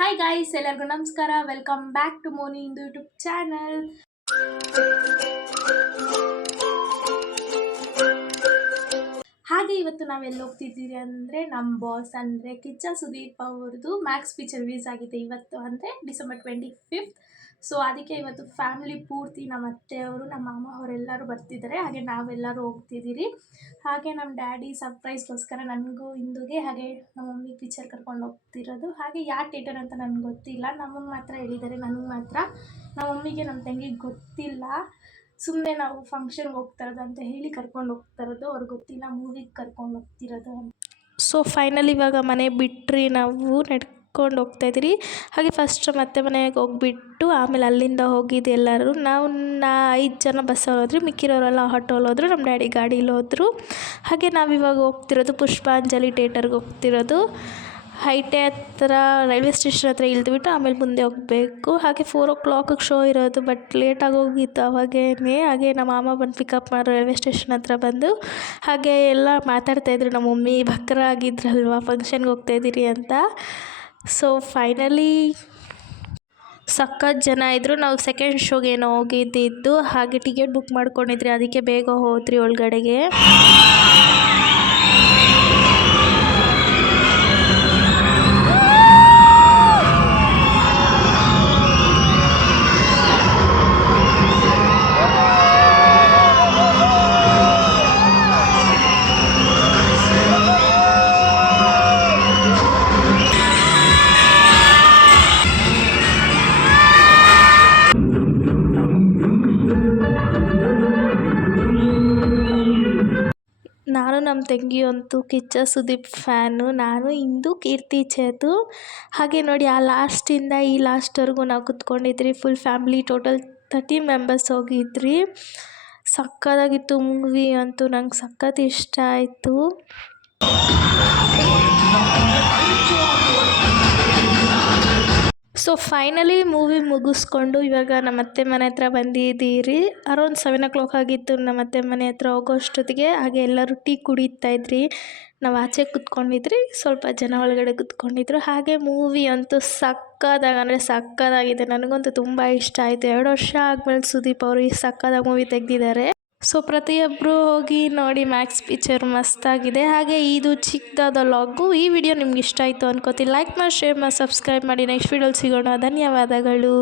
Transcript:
Hi guys, ಎಲ್ಲರಿಗೂ ನಮಸ್ಕಾರ. Welcome back to Moni Indu YouTube channel. ಹಾಗೆ ಇವತ್ತು ನಾವೆಲ್ಲಿ ಹೋಗ್ತಿದ್ದೀರಿ ಅಂದರೆ ನಮ್ಮ ಬಾಸ್ ಅಂದರೆ ಕಿಚ್ಚ ಸುದೀಪ್ ಅವ್ರದ್ದು ಮ್ಯಾಕ್ಸ್ ಪಿಕ್ಚರ್ ರಿಲೀಸ್ ಆಗಿದೆ ಇವತ್ತು, ಅಂದರೆ ಡಿಸೆಂಬರ್ 25th. ಸೊ ಅದಕ್ಕೆ ಇವತ್ತು ಫ್ಯಾಮಿಲಿ ಪೂರ್ತಿ ನಮ್ಮ ಅತ್ತೆಯವರು, ನಮ್ಮ ಮಾಮ ಅವರೆಲ್ಲರೂ ಬರ್ತಿದ್ದಾರೆ. ಹಾಗೆ ನಾವೆಲ್ಲರೂ ಹೋಗ್ತಿದ್ದೀರಿ. ಹಾಗೆ ನಮ್ಮ ಡ್ಯಾಡಿ ಸರ್ಪ್ರೈಸ್ಗೋಸ್ಕರ ನನಗೂ ಇಂದುಗೆ ಹಾಗೆ ನಮ್ಮ ಮಮ್ಮಿ ಪಿಕ್ಚರ್ ಕರ್ಕೊಂಡು ಹೋಗ್ತಿರೋದು. ಹಾಗೆ ಯಾವ ಥಿಯೇಟರ್ ಅಂತ ನನಗೆ ಗೊತ್ತಿಲ್ಲ, ನಮಗೆ ಮಾತ್ರ ಹೇಳಿದ್ದಾರೆ. ನನಗೆ ಮಾತ್ರ, ನಮ್ಮ ಮಮ್ಮಿಗೆ ನಮ್ಮ ತಂಗಿಗೆ ಗೊತ್ತಿಲ್ಲ. ಸುಮ್ಮನೆ ನಾವು ಫಂಕ್ಷನ್ಗೆ ಹೋಗ್ತಿರೋದು ಅಂತ ಹೇಳಿ ಕರ್ಕೊಂಡು ಹೋಗ್ತಿರೋದು. ಅವ್ರಿಗೆ ಗೊತ್ತಿಲ್ಲ ಮೂವಿಗೆ ಕರ್ಕೊಂಡು ಹೋಗ್ತಿರೋದು ಅಂತ. ಸೊ ಫೈನಲ್ ಇವಾಗ ಮನೆ ಬಿಟ್ಟರೆ ನಾವು ನಡ್ಕೊಂಡು ಹೋಗ್ತಾಯಿದ್ದೀರಿ. ಹಾಗೆ ಫಸ್ಟ್ ಮತ್ತೆ ಮನೆಗೆ ಹೋಗ್ಬಿಟ್ಟು ಆಮೇಲೆ ಅಲ್ಲಿಂದ ಹೋಗಿದ್ದು ಎಲ್ಲರೂ. ನಾವು 5 ಜನ ಬಸ್ಸಲ್ಲಿ ಹೋದ್ರಿ, ಮಿಕ್ಕಿರೋರೆಲ್ಲ ಆಟೋಲ್ಲಿ ಹೋದ್ರು, ನಮ್ಮ ಡ್ಯಾಡಿ ಗಾಡೀಲಿ ಹೋದರು. ಹಾಗೆ ನಾವಿವಾಗ ಹೋಗ್ತಿರೋದು ಪುಷ್ಪಾಂಜಲಿ ಥಿಯೇಟರ್ಗೆ ಹೋಗ್ತಿರೋದು. ಹೈಟೆ ಹತ್ರ ರೈಲ್ವೆ ಸ್ಟೇಷನ್ ಹತ್ರ ಇಳಿದ್ಬಿಟ್ಟು ಆಮೇಲೆ ಮುಂದೆ ಹೋಗಬೇಕು. ಹಾಗೆ 4 o'clock ಶೋ ಇರೋದು, ಬಟ್ ಲೇಟಾಗಿ ಹೋಗಿತ್ತು ಅವಾಗೇನೆ. ಹಾಗೆ ನಮ್ಮ ಮಾಮ ಬಂದು ಪಿಕಪ್ ಮಾಡೋ ರೈಲ್ವೆ ಸ್ಟೇಷನ್ ಹತ್ರ ಬಂದು ಹಾಗೆ ಎಲ್ಲ ಮಾತಾಡ್ತಾಯಿದ್ರು. ನಮ್ಮ ಮಮ್ಮಿ ಬಕ್ರ ಆಗಿದ್ರಲ್ವ, ಫಂಕ್ಷನ್ಗೆ ಹೋಗ್ತಾಯಿದ್ದೀರಿ ಅಂತ. ಸೊ ಫೈನಲಿ ಸಖತ್ ಜನ ಇದ್ದರು. ನಾವು ಸೆಕೆಂಡ್ ಶೋಗೆ ಏನೋ ಹೋಗಿದ್ದಿದ್ದು. ಹಾಗೆ ಟಿಕೆಟ್ ಬುಕ್ ಮಾಡ್ಕೊಂಡಿದ್ರಿ, ಅದಕ್ಕೆ ಬೇಗ ಹೋದ್ರಿ ಒಳಗಡೆಗೆ. ನಾನು ನಮ್ಮ ತಂಗಿ ಅಂತೂ ಕಿಚ್ಚ ಸುದೀಪ್ ಫ್ಯಾನು. ನಾನು ಇಂದು ಕೀರ್ತಿ ಚೇತು. ಹಾಗೆ ನೋಡಿ, ಆ ಲಾಸ್ಟಿಂದ ಈ ಲಾಸ್ಟ್ವರೆಗೂ ನಾವು ಕೂತ್ಕೊಂಡಿದ್ರಿ. ಫುಲ್ ಫ್ಯಾಮ್ಲಿ ಟೋಟಲ್ 30 ಮೆಂಬರ್ಸ್ ಹೋಗಿದ್ರಿ. ಸಕ್ಕತ್ತಾಗಿತ್ತು ಮೂವಿ ಅಂತೂ, ನಂಗೆ ಸಖತ್ ಇಷ್ಟ ಆಯಿತು. ಸೊ ಫೈನಲಿ ಮೂವಿ ಮುಗಿಸ್ಕೊಂಡು ಇವಾಗ ನಮ್ಮ ಅತ್ತೆ ಮನೆ ಹತ್ರ ಬಂದಿದ್ದೀರಿ. ಅರೌಂಡ್ 7 o'clock ಆಗಿತ್ತು ನಮ್ಮ ಅತ್ತೆ ಮನೆ ಹತ್ರ ಹೋಗೋ ಅಷ್ಟೊತ್ತಿಗೆ. ಹಾಗೆ ಎಲ್ಲರೂ ಟೀ ಕುಡಿತಾಯಿದ್ರಿ. ನಾವು ಆಚೆ ಕೂತ್ಕೊಂಡಿದ್ರಿ, ಸ್ವಲ್ಪ ಜನ ಒಳಗಡೆ ಕೂತ್ಕೊಂಡಿದ್ರು. ಹಾಗೆ ಮೂವಿ ಅಂತೂ ಸಕ್ಕತ್ತಾಗಿದೆ. ನನಗಂತೂ ತುಂಬ ಇಷ್ಟ ಆಯಿತು. 2 ವರ್ಷ ಆದಮೇಲೆ ಸುದೀಪ್ ಅವರು ಈ ಸಕ್ಕತ್ತಾಗಿ ಮೂವಿ ತೆಗೆದಿದ್ದಾರೆ. ಸೊ ಪ್ರತಿಯೊಬ್ಬರು ಹೋಗಿ ನೋಡಿ, ಮ್ಯಾಕ್ಸ್ ಪಿಕ್ಚರ್ ಮಸ್ತಾಗಿದೆ. ಹಾಗೆ ಇದು ಚಿಕ್ಕದಾದ ವ್ಲಾಗು. ಈ ವಿಡಿಯೋ ನಿಮ್ಗೆ ಇಷ್ಟ ಆಯಿತು ಅನ್ಕೋತೀನಿ. ಲೈಕ್ ಮಾಡಿ, ಶೇರ್ ಮಾಡಿ, ಸಬ್ಸ್ಕ್ರೈಬ್ ಮಾಡಿ. ನೆಕ್ಸ್ಟ್ ವಿಡಿಯೋಲಿ ಸಿಗೋಣ. ಧನ್ಯವಾದಗಳು.